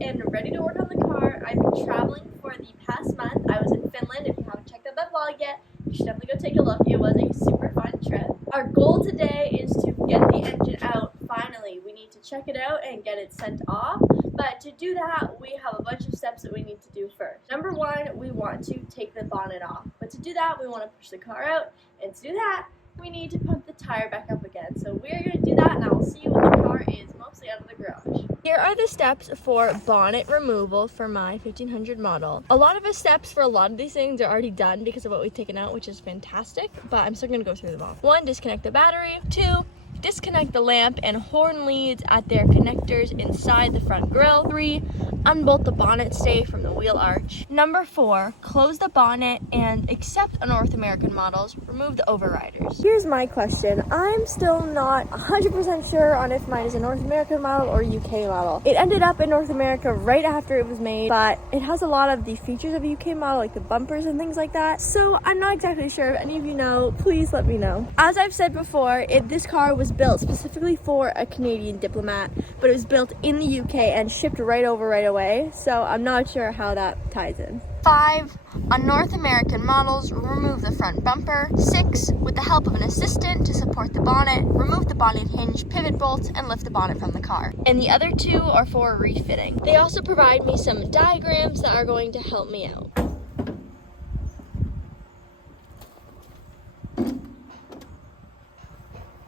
and ready to work on the car. I've been traveling for the past month. I was in Finland. If you haven't checked out that vlog yet, you should definitely go take a look. It was a super fun trip. Our goal today is to get the engine out finally. We need to check it out and get it sent off. But to do that, we have a bunch of steps that we need to do first. Number one, we want to take the bonnet off. But to do that, we want to push the car out. And to do that, we need to pump the tire back up again. So we're going to do that, and I will see you when the car is mostly out of the garage. Here are the steps for bonnet removal for my 1500 model. A lot of the steps for a lot of these things are already done because of what we've taken out, which is fantastic, but I'm still going to go through them all. 1, disconnect the battery. 2, disconnect the lamp and horn leads at their connectors inside the front grille. 3, unbolt the bonnet stay from the wheel arch. Number 4, close the bonnet and, except on North American models, remove the overriders. Here's my question. I'm still not 100% sure on if mine is a North American model or UK model. It ended up in North America right after it was made, but it has a lot of the features of a UK model, like the bumpers and things like that. So I'm not exactly sure. If any of you know, please let me know. As I've said before, this car was built specifically for a Canadian diplomat, but it was built in the UK and shipped right over right away, so I'm not sure how that ties in. 5, on North American models, remove the front bumper. 6, with the help of an assistant to support the bonnet, remove the bonnet hinge, pivot bolts, and lift the bonnet from the car. And the other 2 are for refitting. They also provide me some diagrams that are going to help me out.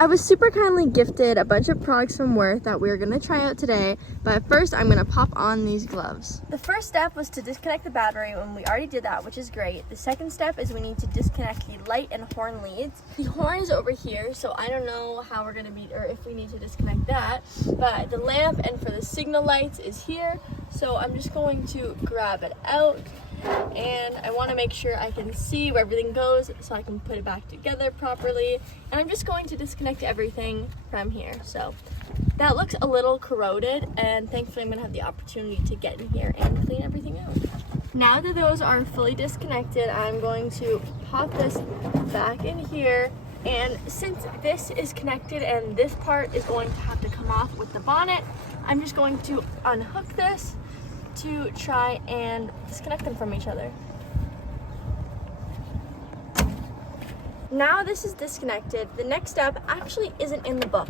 I was super kindly gifted a bunch of products from Worth that we're gonna try out today, but first I'm gonna pop on these gloves. The first step was to disconnect the battery, and we already did that, which is great. The second step is we need to disconnect the light and horn leads. The horn is over here, so I don't know how we're gonna be, or if we need to disconnect that, but the lamp and for the signal lights is here, so I'm just going to grab it out. And I want to make sure I can see where everything goes so I can put it back together properly. And I'm just going to disconnect everything from here. So that looks a little corroded, and thankfully I'm going to have the opportunity to get in here and clean everything out. Now that those are fully disconnected, I'm going to pop this back in here. And since this is connected and this part is going to have to come off with the bonnet, I'm just going to unhook this to try and disconnect them from each other. Now this is disconnected. The next step actually isn't in the book.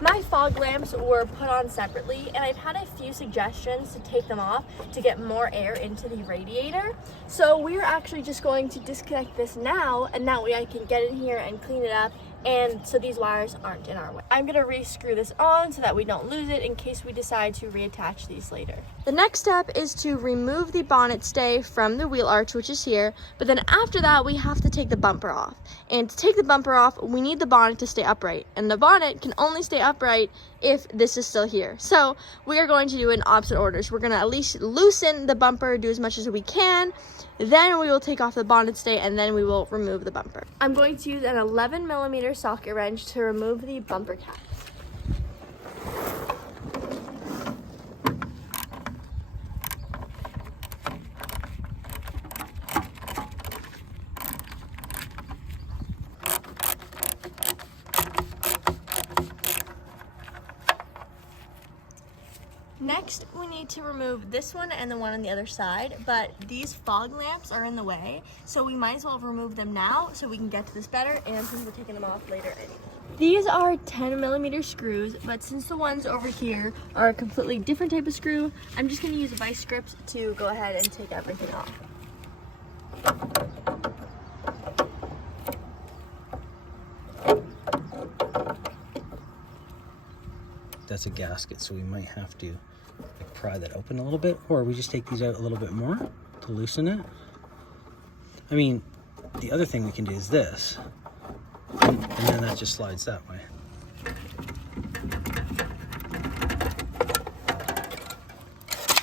My fog lamps were put on separately, and I've had a few suggestions to take them off to get more air into the radiator. So we're actually just going to disconnect this now, and that way I can get in here and clean it up, and so these wires aren't in our way. I'm gonna re-screw this on so that we don't lose it in case we decide to reattach these later. The next step is to remove the bonnet stay from the wheel arch, which is here, but then after that we have to take the bumper off. And to take the bumper off, we need the bonnet to stay upright, and the bonnet can only stay upright if this is still here. So we are going to do in opposite orders. We're gonna at least loosen the bumper, do as much as we can, then we will take off the bonnet stay, and then we will remove the bumper. I'm going to use an 11mm socket wrench to remove the bumper cap. Next, we need to remove this one and the one on the other side, but these fog lamps are in the way, so we might as well remove them now so we can get to this better, and since we're taking them off later anyway. These are 10mm screws, but since the ones over here are a completely different type of screw, I'm just going to use vice grips to go ahead and take everything off. That's a gasket, so we might have to pry that open a little bit, or we just take these out a little bit more to loosen it. I mean, the other thing we can do is this, and then that just slides that way.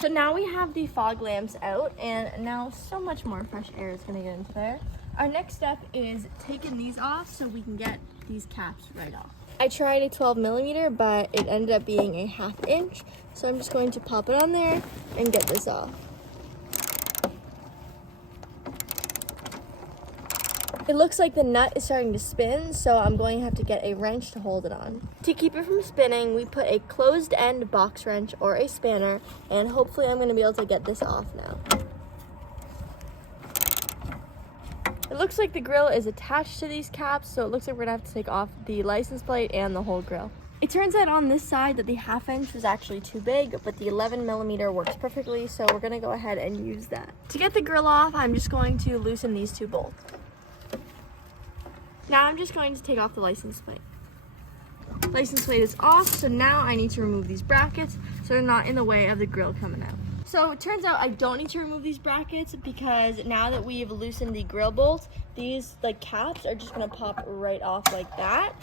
So now we have the fog lamps out, and now so much more fresh air is going to get into there. Our next step is taking these off so we can get these caps right off. I tried a 12mm, but it ended up being a 1/2 inch, so I'm just going to pop it on there and get this off. It looks like the nut is starting to spin, so I'm going to have to get a wrench to hold it on. To keep it from spinning, we put a closed end box wrench or a spanner, and hopefully I'm going to be able to get this off now. It looks like the grill is attached to these caps, so it looks like we're going to have to take off the license plate and the whole grill. It turns out on this side that the 1/2 inch was actually too big, but the 11mm works perfectly, so we're gonna go ahead and use that. To get the grill off, I'm just going to loosen these 2 bolts. Now I'm just going to take off the license plate. License plate is off, so now I need to remove these brackets so they're not in the way of the grill coming out. So it turns out I don't need to remove these brackets because now that we've loosened the grill bolts, these like caps are just gonna pop right off like that.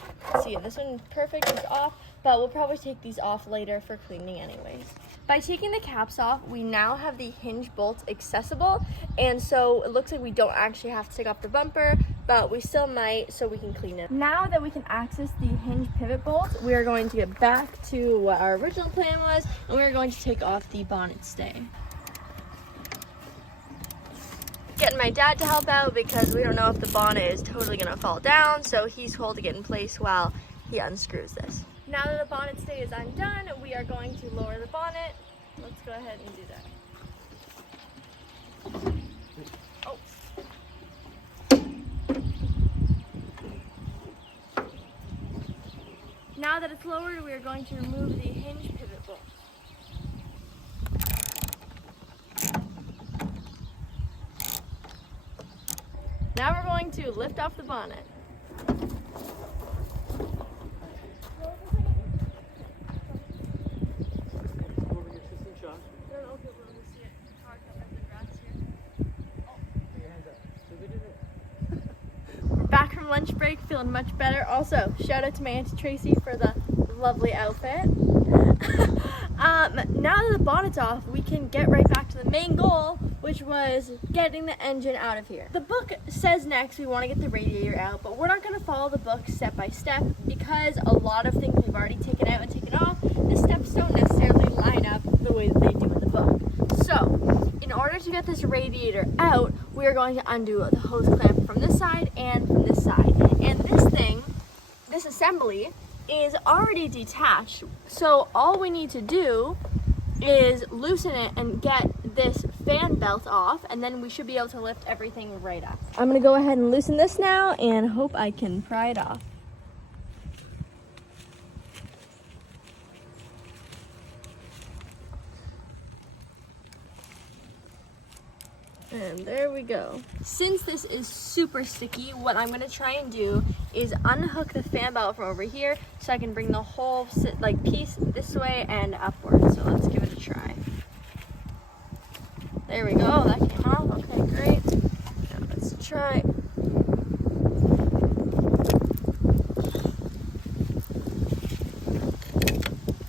See, this one perfect is off, but we'll probably take these off later for cleaning anyways. By taking the caps off, we now have the hinge bolts accessible, and so it looks like we don't actually have to take off the bumper, but we still might so we can clean it. Now that we can access the hinge pivot bolts, we are going to get back to what our original plan was, and we're going to take off the bonnet stay. Getting my dad to help out because we don't know if the bonnet is totally gonna fall down, so he's holding it in place while he unscrews this. Now that the bonnet stay is undone, we are going to lower the bonnet. Let's go ahead and do that. Oh. Now that it's lowered, we are going to remove the hinge pivot bolt. Now we're going to lift off the bonnet. We're back from lunch break, feeling much better. Also, shout out to my Auntie Tracy for the lovely outfit. Now that the bonnet's off, we can get right back to the main goal, which was getting the engine out of here. The book says next we want to get the radiator out, but we're not going to follow the book step by step because a lot of things we've already taken out and taken off. The steps don't necessarily line up the way that they do in the book. So, in order to get this radiator out, we are going to undo the hose clamp from this side and from this side. And this thing, this assembly, is already detached, so all we need to do is loosen it and get this fan belt off, and then we should be able to lift everything right up. I'm gonna go ahead and loosen this now and hope I can pry it off. And there we go. Since this is super sticky, what I'm gonna try and do is unhook the fan belt from over here so I can bring the whole piece this way and upward. So let's give it a try. There we go, that came off, okay, great. Now let's try.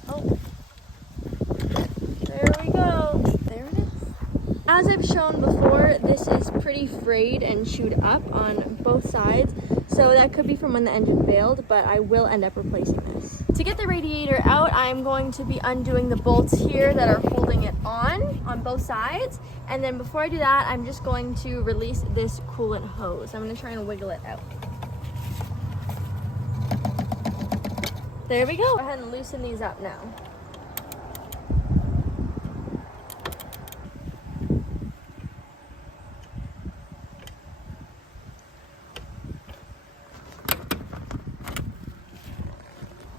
Oh, there we go. There it is. As I've shown before, this is pretty frayed and chewed up on both sides, so that could be from when the engine failed, but I will end up replacing this. To get the radiator out, I'm going to be undoing the bolts here that are holding it on both sides, and then before I do that, I'm just going to release this coolant hose. I'm going to try and wiggle it out. There we go. Go ahead and loosen these up now.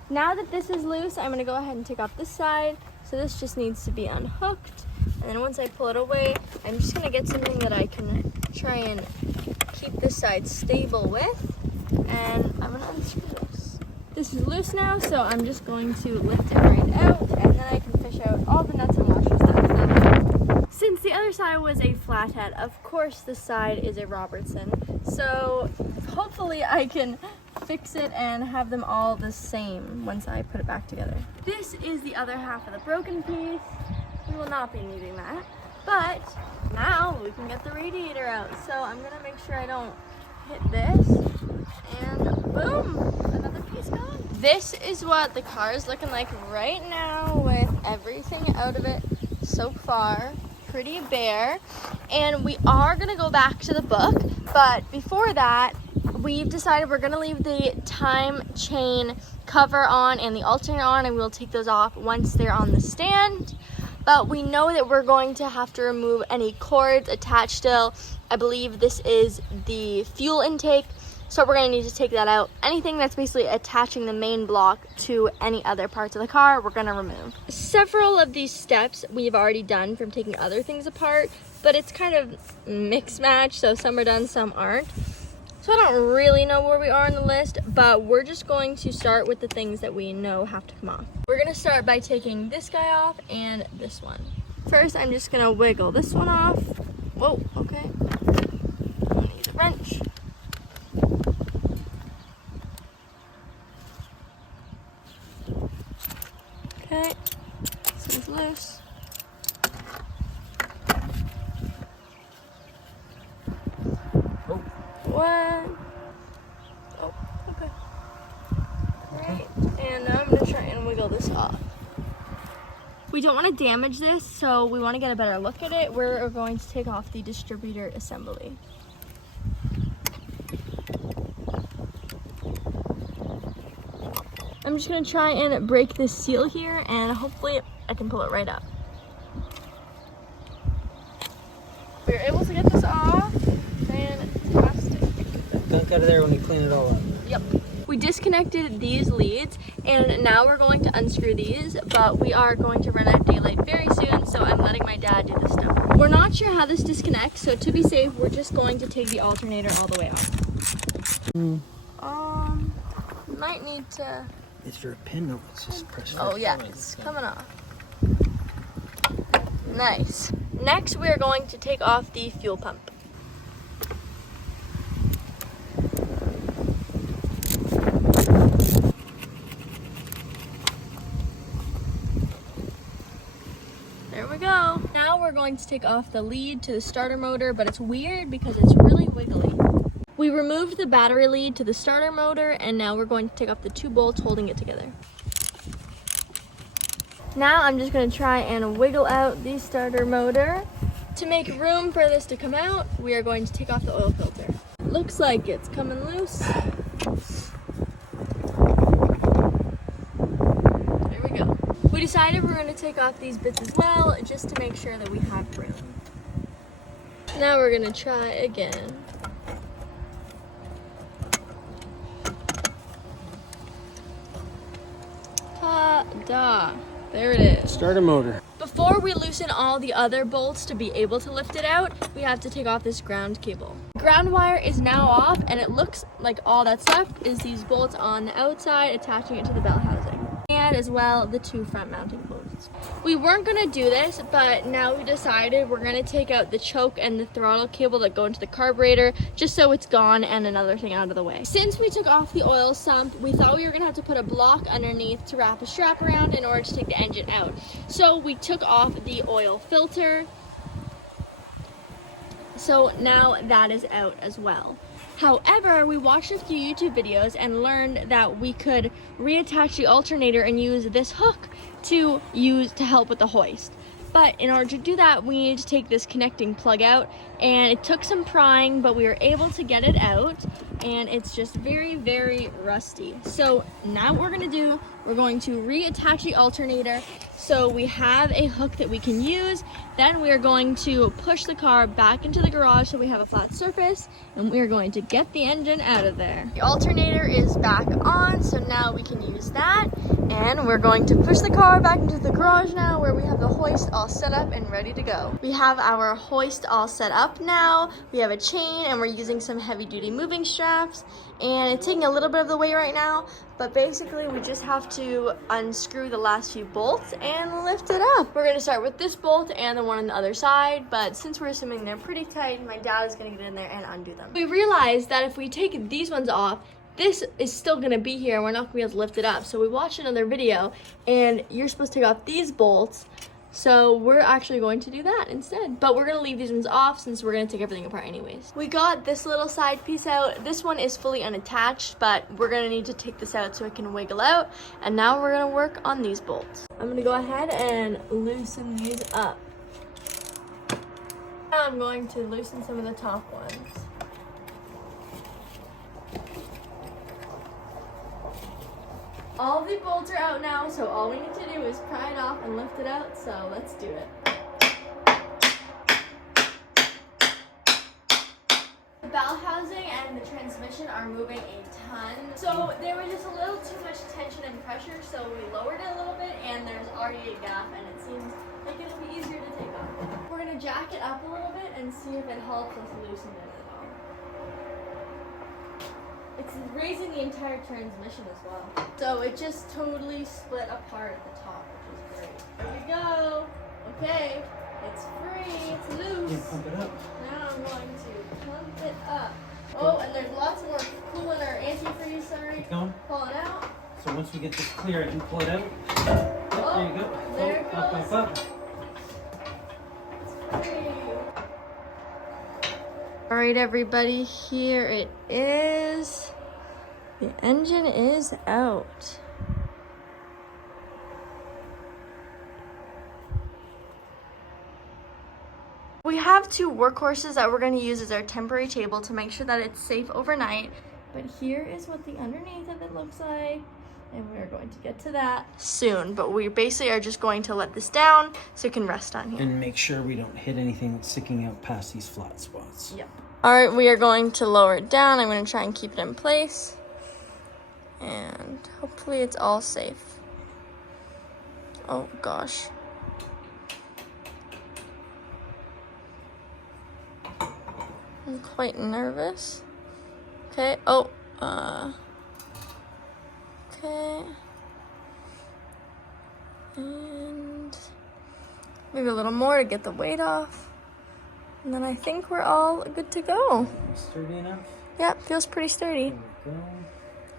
Now that this is loose, I'm going to go ahead and take off this side. So this just needs to be unhooked. And then once I pull it away, I'm just going to get something that I can try and keep this side stable with. And I'm going to unscrew this. This is loose now, so I'm just going to lift it right out. And then I can fish out all the nuts and washers that are left. Since the other side was a flathead, of course this side is a Robertson. So hopefully I can fix it and have them all the same once I put it back together. This is the other half of the broken piece. We will not be needing that, but now we can get the radiator out. So I'm gonna make sure I don't hit this, and boom, another piece gone. This is what the car is looking like right now with everything out of it so far. Pretty bare, and we are gonna go back to the book, but before that, we've decided we're gonna leave the time chain cover on and the alternator on, and we'll take those off once they're on the stand. But we know that we're going to have to remove any cords attached still. I believe this is the fuel intake, so we're gonna need to take that out. Anything that's basically attaching the main block to any other parts of the car, we're gonna remove. Several of these steps we've already done from taking other things apart, but it's kind of mix match, so some are done, some aren't. So I don't really know where we are on the list, but we're just going to start with the things that we know have to come off. We're gonna start by taking this guy off and this one. First, I'm just gonna wiggle this one off. Whoa, okay. I'm gonna use a wrench. Okay, this is loose. What? Oh, okay. Alright, and now I'm gonna try and wiggle this off. We don't want to damage this, so we want to get a better look at it. We're going to take off the distributor assembly. I'm just gonna try and break this seal here, and hopefully I can pull it right up. We were able to get this off. Gunk out of there when we clean it all up. Yep. We disconnected these leads, and now we're going to unscrew these, but we are going to run out of daylight very soon, so I'm letting my dad do this stuff. We're not sure how this disconnects, so to be safe, we're just going to take the alternator all the way off. Might need to... Is there a pin? No, it's just press. Oh yeah, it's coming off. Nice. Next, we're going to take off the fuel pump. There we go. Now we're going to take off the lead to the starter motor, but it's weird because it's really wiggly. We removed the battery lead to the starter motor, and now we're going to take off the 2 bolts holding it together. Now I'm just going to try and wiggle out the starter motor. To make room for this to come out, we are going to take off the oil filter. Looks like it's coming loose. There we go. We decided we're going to take off these bits as well, just to make sure that we have room. Now we're going to try again. Ta-da! There it is. Start a motor. Before we loosen all the other bolts to be able to lift it out, we have to take off this ground cable. Ground wire is now off, and it looks like all that's left is these bolts on the outside attaching it to the bell housing. And as well, the 2 front mounting posts. We weren't gonna do this, but now we decided we're gonna take out the choke and the throttle cable that go into the carburetor, just so it's gone and another thing out of the way. Since we took off the oil sump, we thought we were gonna have to put a block underneath to wrap a strap around in order to take the engine out. So we took off the oil filter. So now that is out as well. However, we watched a few YouTube videos and learned that we could reattach the alternator and use this hook to help with the hoist. But in order to do that, we needed to take this connecting plug out, and it took some prying, but we were able to get it out, and it's just very, very rusty. So now what we're gonna do, we're going to reattach the alternator so we have a hook that we can use. Then we are going to push the car back into the garage so we have a flat surface, and we are going to get the engine out of there. The alternator is back on, so now we can use that. And we're going to push the car back into the garage now, where we have the hoist all set up and ready to go. We have our hoist all set up now. We have a chain, and we're using some heavy duty moving straps, and it's taking a little bit of the weight right now, but basically we just have to unscrew the last few bolts and lift it up. We're gonna start with this bolt and the one on the other side, but since we're assuming they're pretty tight, my dad is gonna get in there and undo them. We realized that if we take these ones off, this is still gonna be here and we're not gonna be able to lift it up. So we watched another video, and you're supposed to take off these bolts, so we're actually going to do that instead. But we're gonna leave these ones off since we're gonna take everything apart anyways. We got this little side piece out. This one is fully unattached, but we're gonna need to take this out so it can wiggle out. And now we're gonna work on these bolts. I'm gonna go ahead and loosen these up. Now I'm going to loosen some of the top ones. All the bolts are out now, so all we need to do is pry it off and lift it out, so let's do it. The valve housing and the transmission are moving a ton, so there was just a little too much tension and pressure, so we lowered it a little bit, and there's already a gap, and it seems like it'll be easier to take off. We're going to jack it up a little bit and see if it helps us loosen it at all. It's raising the entire transmission as well. So it just totally split apart at the top, which is great. There we go. Okay, it's free, it's loose. You pump it up. Now I'm going to pump it up. Oh, and there's lots more coolant or antifreeze, sorry. Keep going. Pull it out. So once we get this clear, I can pull it out. Oh, There you go. there it Up, goes. up, up. All right, everybody, here it is. The engine is out. We have two workhorses that we're going to use as our temporary table to make sure that it's safe overnight. But here is what the underneath of it looks like. And we're going to get to that soon. But we basically are just going to let this down so it can rest on here. And make sure we don't hit anything that's sticking out past these flat spots. Yep. All right, we are going to lower it down. I'm going to try and keep it in place. And hopefully it's all safe. Oh, gosh. I'm quite nervous. Okay. Oh, okay. And maybe a little more to get the weight off. And then I think we're all good to go. Sturdy enough? Yep, feels pretty sturdy. There we go.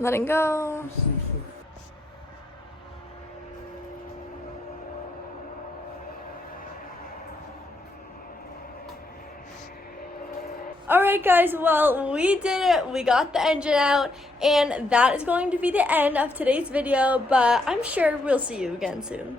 Letting go. Alright guys, well, we did it. We got the engine out, and that is going to be the end of today's video, but I'm sure we'll see you again soon.